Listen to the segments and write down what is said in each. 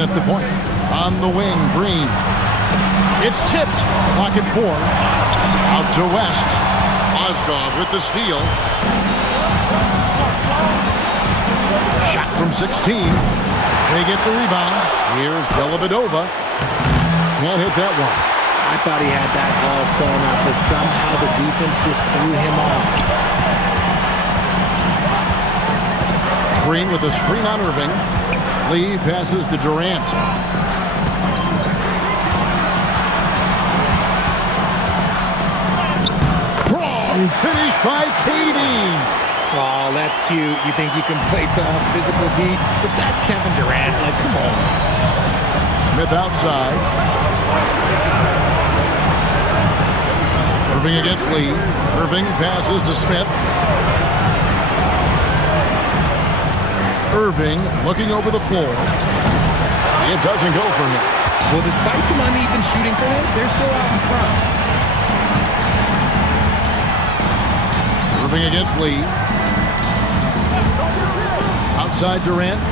in at the point. On the wing, Green. It's tipped. Clock at 4. Out to West. Mozgov with the steal. Shot from 16. They get the rebound. Here's Dellavedova. Can't hit that one. I thought he had that ball sewn up, but somehow the defense just threw him off. Green with a screen on Irving. Lee passes to Durant. Strong finish by Katie. Oh, that's cute. You think you can play tough, physical D, but that's Kevin Durant. Like, come on. Smith outside. Irving against Lee. Irving passes to Smith. Irving looking over the floor. It doesn't go for him. Well, despite some uneven shooting for him, they're still out in front. Irving against Lee. Outside Durant.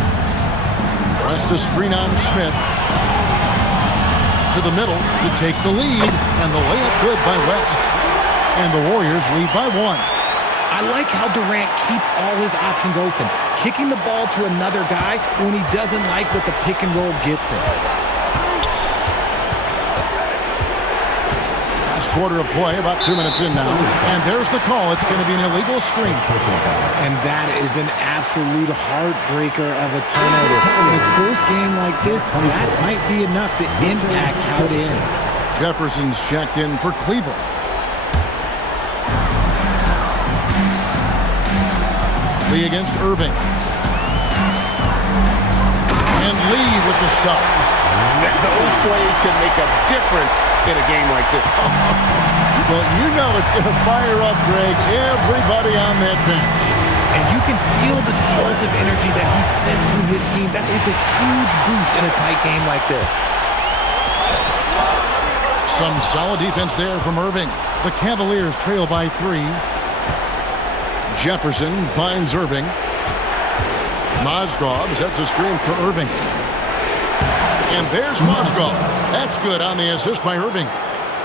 Tries to screen on Smith. To the middle to take the lead. And the layup good by West. And the Warriors lead by 1. I like how Durant keeps all his options open, kicking the ball to another guy when he doesn't like what the pick and roll gets him. Last quarter of play, about 2 minutes in now. And there's the call. It's going to be an illegal screen. And that is an absolute heartbreaker of a turnover. In a close game like this, that might be enough to impact how it ends. Jefferson's checked in for Cleveland. Lee against Irving. And Lee with the stuff. Those plays can make a difference in a game like this. Well, you know it's going to fire up, Greg, everybody on that bench. And you can feel the jolt of energy that he sent through his team. That is a huge boost in a tight game like this. Some solid defense there from Irving. The Cavaliers trail by 3. Jefferson finds Irving. Mozgov sets a screen for Irving. And there's Mozgov. That's good on the assist by Irving.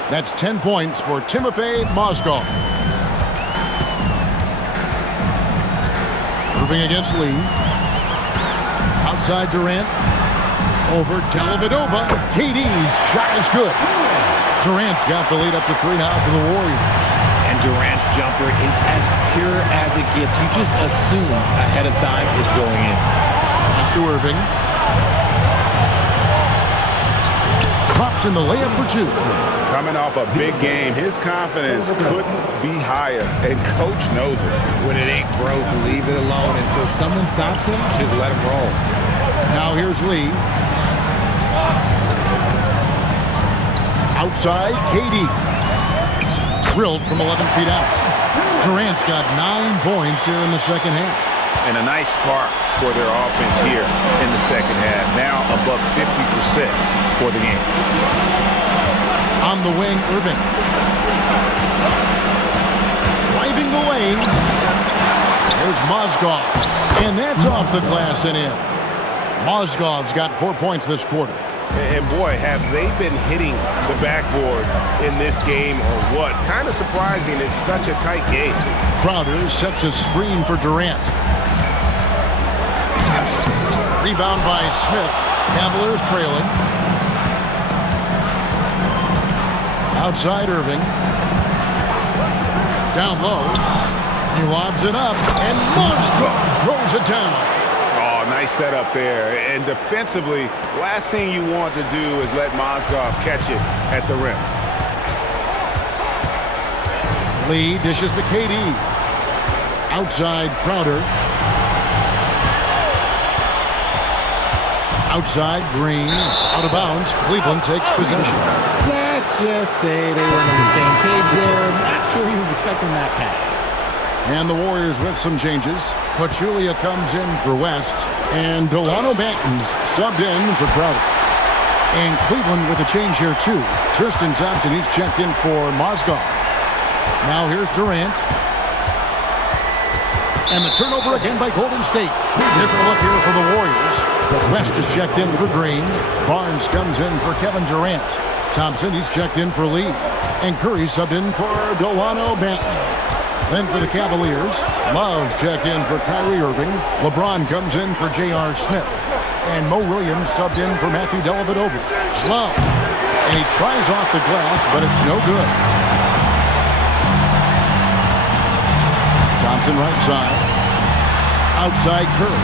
That's 10 points for Timofey Mozgov. Irving against Lee. Outside Durant. Over Dellavedova. KD's shot is good. Durant's got the lead up to 3 now for the Warriors. And Durant's jumper is as pure as it gets. You just assume ahead of time it's going in. Pass to Irving. Pops in the layup for 2. Coming off a big game, his confidence couldn't be higher, and Coach knows it. When it ain't broke, leave it alone. Until someone stops him, just let him roll. Now here's Lee. Outside, KD. Drilled from 11 feet out. Durant's got 9 points here in the second half. And a nice spark for their offense here in the second half. Now above 50% for the game. On the wing, Irving. Driving the lane. There's Mozgov. And that's off the glass and in. Mozgov's got 4 points this quarter. And boy, have they been hitting the backboard in this game or what? Kind of surprising it's such a tight game. Crowder sets a screen for Durant. Rebound by Smith. Cavaliers trailing. Outside Irving. Down low. He lobs it up. And Mozgov throws it down. Nice setup there. And defensively, last thing you want to do is let Mozgov catch it at the rim. Lee dishes to KD. Outside Crowder. Outside Green. Out of bounds. Cleveland takes possession. Let's just say they weren't on the same page there. Not sure he was expecting that pass. And the Warriors with some changes. Pachulia comes in for West. And Delano Banton's subbed in for Crowder. And Cleveland with a change here too. Tristan Thompson, he's checked in for Mozgov. Now here's Durant. And the turnover again by Golden State. Different look here for the Warriors. West is checked in for Green. Barnes comes in for Kevin Durant. Thompson, he's checked in for Lee. And Curry subbed in for Delano Banton. Then for the Cavaliers, Love checked in for Kyrie Irving. LeBron comes in for J.R. Smith. And Mo Williams subbed in for Matthew Dellavedova. Love. And he tries off the glass, but it's no good. Thompson right side. Outside Curry.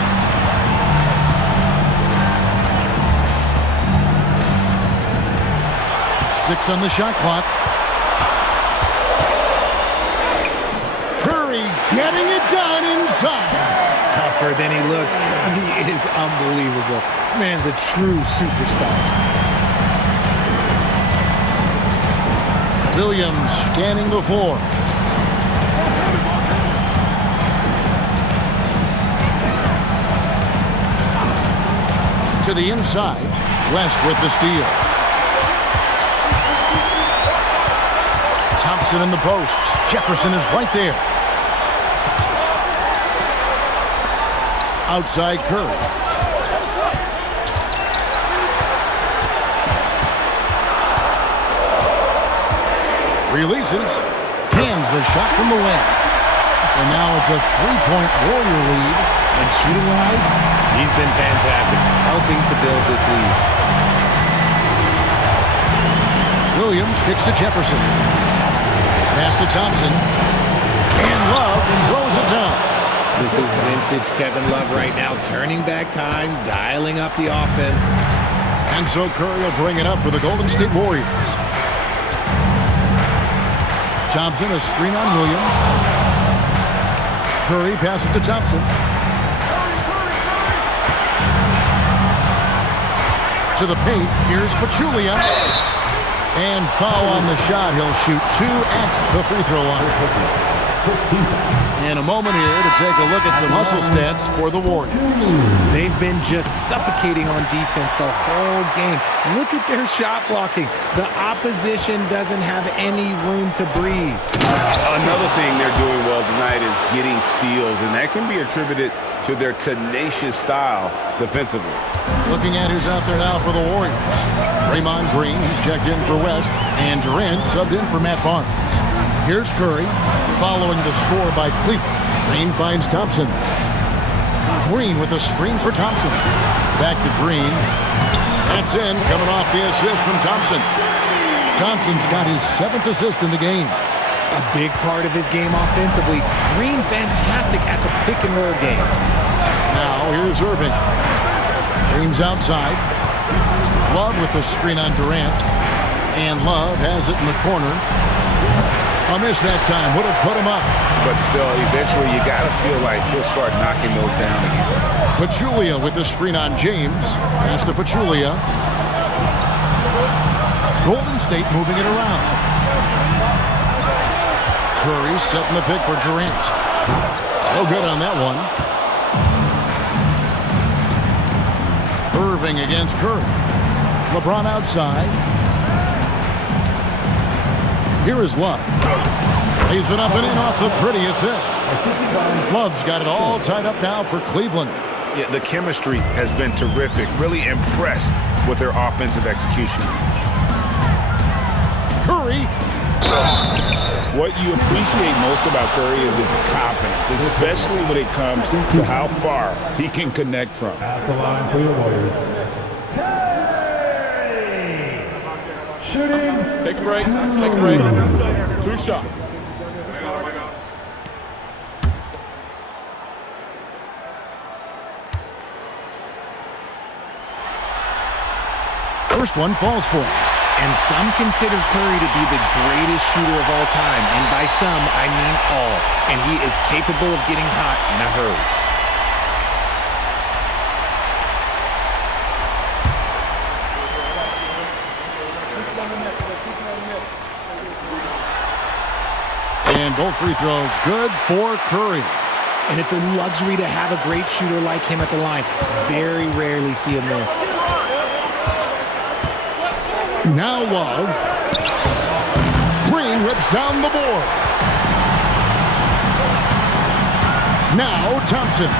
Six on the shot clock. Curry getting it done inside. Tougher than he looks. He is unbelievable. This man's a true superstar. Williams scanning the floor. To the inside. West with the steal. Thompson in the post. Jefferson is right there. Outside Curry. Releases. Hands the shot from the wing. And now it's a three-point Warrior lead. And shooting-wise, he's been fantastic, helping to build this lead. Williams kicks to Jefferson. Pass to Thompson. And Love throws it down. This is vintage Kevin Love right now, turning back time, dialing up the offense. And so Curry will bring it up for the Golden State Warriors. Thompson, a screen on Williams. Curry passes to Thompson. To the paint, here's Pachulia. And foul on the shot. He'll shoot two at the free throw line. And a moment here to take a look at some hustle stats for the Warriors. They've been just suffocating on defense the whole game. Look at their shot blocking. The opposition doesn't have any room to breathe. Another thing they're doing well tonight is getting steals, and that can be attributed to their tenacious style defensively. Looking at who's out there now for the Warriors. Draymond Green, who's checked in for West, and Durant subbed in for Matt Barnes. Here's Curry, following the score by Cleveland. Green finds Thompson. Green with a screen for Thompson. Back to Green. That's in, coming off the assist from Thompson. Thompson's got his 7th assist in the game. A big part of his game offensively. Green fantastic at the pick-and-roll game. Now here's Irving. James outside. Love with the screen on Durant. And Love has it in the corner. A miss that time. Would have put him up. But still, eventually you got to feel like he'll start knocking those down again. Pachulia with the screen on James. Pass to Pachulia. Golden State moving it around. Curry setting the pick for Durant. No good on that one. Irving against Curry. LeBron outside. Here is Love. Lays it up and in off the pretty assist. Love's got it all tied up now for Cleveland. Yeah, the chemistry has been terrific. Really impressed with their offensive execution. Curry. What you appreciate most about Curry is his confidence, especially when it comes to how far he can connect from. At the line for the Warriors. Shooting. Take a break. Take a break. 2 shots. First one falls for him. And some consider Curry to be the greatest shooter of all time. And by some, I mean all. And he is capable of getting hot in a hurry. And both free throws good for Curry. And it's a luxury to have a great shooter like him at the line. Very rarely see a miss. Now Love. Green rips down the board. Now Thompson.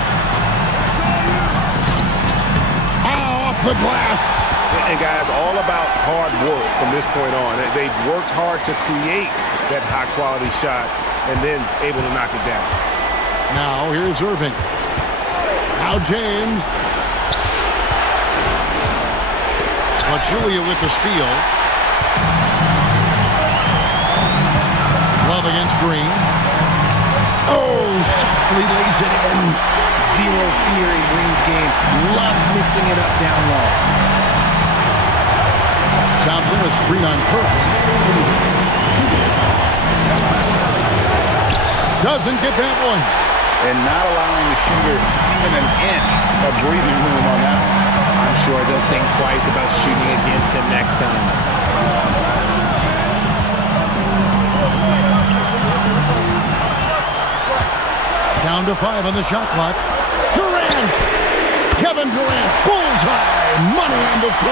the glass. And guys, all about hard work from this point on. They've worked hard to create that high-quality shot and then able to knock it down. Now here's Irving. Now James. Pachulia with the steal. Love against Green. Oh, softly lays it in. Zero fear in Green's game. Loves mixing it up down low. Thompson a screen on Curry. Doesn't get that one. And not allowing the shooter even an inch of breathing room on that one. I'm sure they'll think twice about shooting against him next time. Down to 5 on the shot clock. Durant! Kevin Durant, bullseye! Money on the 3.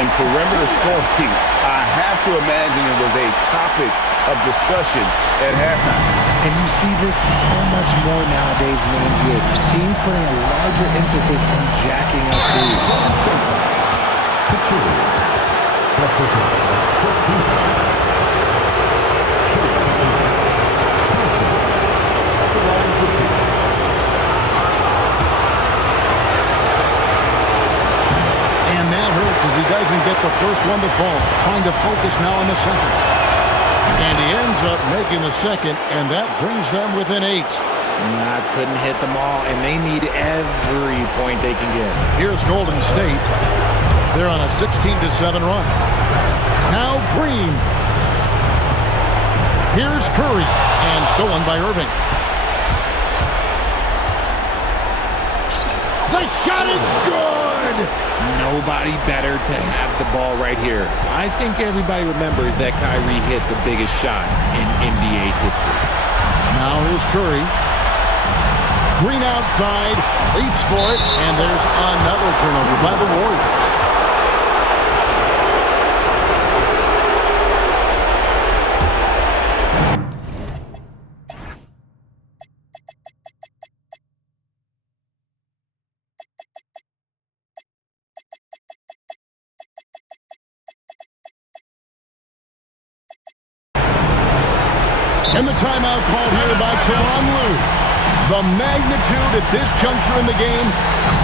And perimeter scoring, I have to imagine it was a topic of discussion at halftime. And you see this so much more nowadays in the NBA. Teams putting a larger emphasis on jacking up And that hurts as he doesn't get the first one to fall. Trying to focus now on the second. And he ends up making the second, and that brings them within 8. Couldn't hit them all, and they need every point they can get. Here's Golden State. They're on a 16-7 run. Now Green. Here's Curry, and stolen by Irving. The shot is good! Nobody better to have the ball right here. I think everybody remembers that Kyrie hit the biggest shot in NBA history. Now here's Curry. Green outside, leaps for it, and there's another turnover by the Warriors. And the timeout called here by Tyronn Lue. The magnitude at this juncture in the game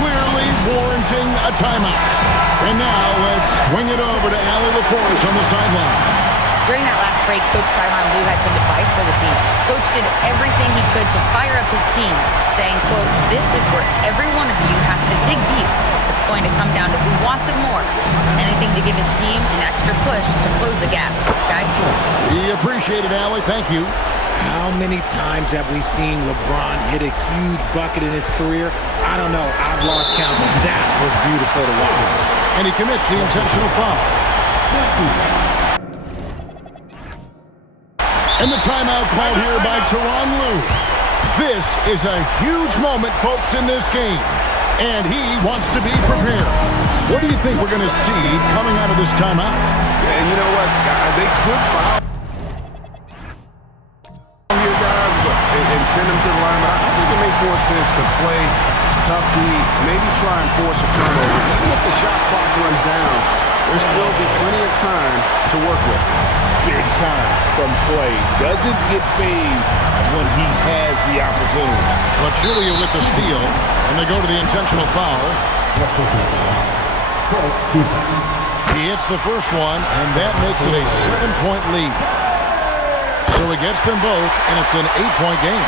clearly warranting a timeout. And now let's swing it over to Allie LaForce on the sideline. During that last break, Coach Tyronn Lue had some advice for the team. Coach did everything he could to fire up his team, saying, quote, "This is where every one of you has to dig deep. It's going to come down to who wants it more. Anything to give his team an extra push to close the gap. Guys." We appreciate it, Allie. Thank you. How many times have we seen LeBron hit a huge bucket in his career? I don't know. I've lost count, but that was beautiful to watch. And he commits the intentional foul. And the timeout called here by Tyronn Lue. This is a huge moment, folks, in this game. And he wants to be prepared. What do you think we're going to see coming out of this timeout? And you know what? They could foul here, guys, and send them to the line. But I think it makes more sense to play tough D, maybe try and force a turnover. Even if the shot clock runs down, there'll still be plenty of time to work with. Big time from Clay. Doesn't get phased when he has the opportunity. But Julia with the steal, and they go to the intentional foul. He hits the first one, and that makes it a 7-point lead. So he gets them both, and it's an 8-point game.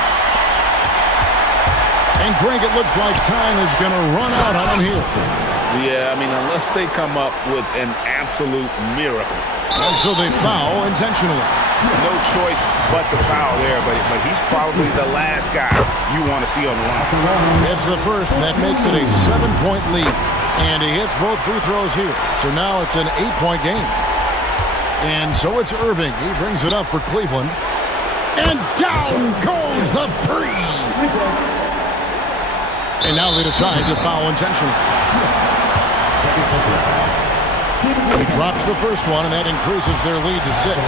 And Greg, it looks like time is going to run out on him here. Yeah, I mean, unless they come up with an absolute miracle. And so they foul intentionally. No choice but to foul there, but he's probably the last guy you want to see on the line. It's the first, and that makes it a 7-point lead. And he hits both free throws here. So now it's an 8-point game. And so it's Irving. He brings it up for Cleveland. And down goes the three. And now they decide to foul intentionally. He drops the first one, and that increases their lead to 6.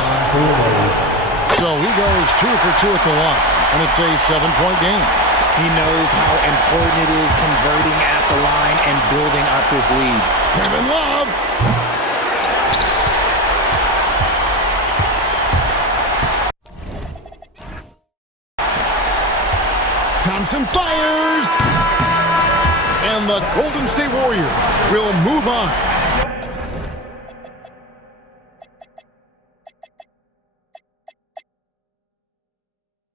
So he goes 2 for 2 at the line, and it's a 7-point game. He knows how important it is converting at the line and building up this lead. Kevin Love. Thompson fires. And the Golden State Warriors will move on